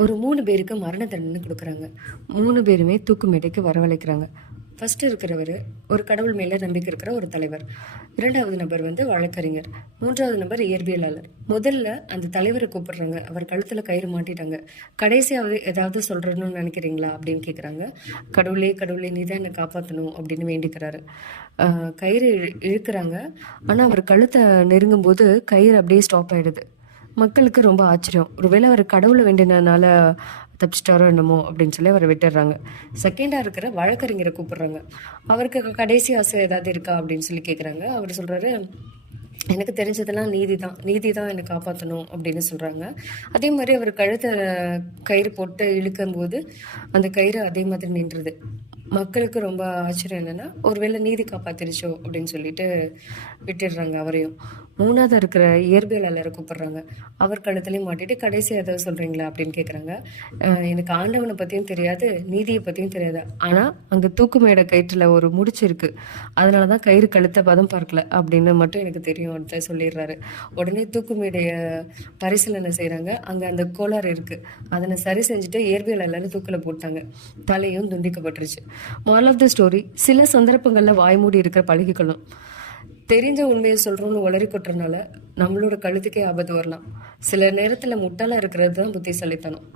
ஒரு மூணு பேருக்கு மரண தண்டனை கொடுக்குறாங்க. மூணு பேருமே தூக்கு மேடைக்கு வரவழைக்கிறாங்க. ஃபர்ஸ்ட் இருக்கிறவர் ஒரு கடவுள் மேலே நம்பிக்கை இருக்கிற ஒரு தலைவர். இரண்டாவது நபர் வந்து வழக்கறிஞர். மூன்றாவது நபர் இயற்பியலாளர். முதல்ல அந்த தலைவரை கூப்பிடுறாங்க. அவர் கழுத்தில் கயிறு மாட்டிட்டாங்க. கடைசியாவது ஏதாவது சொல்றணும்னு நினைக்கிறீங்களா அப்படின்னு கேட்குறாங்க கடவுளே கடவுளே நீ தான் என்னை காப்பாற்றணும் அப்படின்னு வேண்டிக்கிறாரு. கயிறு இழு- இழுக்கிறாங்க. ஆனால் அவர் கழுத்தை நெருங்கும் போது கயிறு அப்படியே ஸ்டாப் ஆயிடுது. மக்களுக்கு ரொம்ப ஆச்சரியம். ஒருவேளை அவர் கடவுளை வேண்டினதுனால தப்பிச்சிட்டாரோ என்னமோ அப்படின்னு சொல்லி அவரை விட்டுடுறாங்க. செகண்டாக இருக்கிற வழக்கறிஞரை கூப்பிடுறாங்க. அவருக்கு கடைசி ஆசை ஏதாவது இருக்கா அப்படின்னு சொல்லி கேட்குறாங்க அவர் சொல்கிறாரு எனக்கு தெரிஞ்சதெல்லாம் நீதி தான் நீதி தான் என்னை காப்பாற்றணும் அப்படின்னு சொல்கிறாங்க அதே மாதிரி அவர் கழுத்தை கயிறு போட்டு இழுக்கும்போது அந்த கயிறு அதே மாதிரி நின்றுது. மக்களுக்கு ரொம்ப ஆச்சரியம் என்னென்னா ஒருவேளை நீதி காப்பாத்திருச்சோ? அப்படின்னு சொல்லிட்டு விட்டுடுறாங்க அவரையும். மூணாவது இருக்கிற இயற்பியலாளரை கூப்பிடுறாங்க. அவர் கழுத்துலையும் மாட்டிட்டு கடைசி ஏதாவது சொல்றீங்களா அப்படின்னு கேட்குறாங்க எனக்கு ஆண்டவனை பற்றியும் தெரியாது நீதியை பற்றியும் தெரியாது. ஆனால் அங்கே தூக்கு மேடை ஒரு முடிச்சு இருக்கு. அதனால தான் கயிறு கழுத்தை பதம் பார்க்கல அப்படின்னு மட்டும் எனக்கு தெரியும் அடுத்த சொல்லிடுறாரு. உடனே தூக்கு மேடையை பரிசீலனை செய்கிறாங்க அங்கே அந்த கோளாறு இருக்குது அதனை சரி செஞ்சுட்டு இயற்பியலாளர் தூக்கில் போட்டாங்க. தலையும் துண்டிக்கப்பட்டுருச்சு. மால் ஆஃப் த ஸ்டோரி சில சந்தர்ப்பங்களில் வாய்மூடி இருக்கிற பழகிக்கணும். தெரிஞ்ச உண்மையை சொல்றோம்னு உளறி கொட்டுறதுனால நம்மளோட கழுத்துக்கே ஆபத்து வரலாம். சில நேரத்துல முட்டாளா இருக்கிறது தான் புத்திசாலித்தனம்.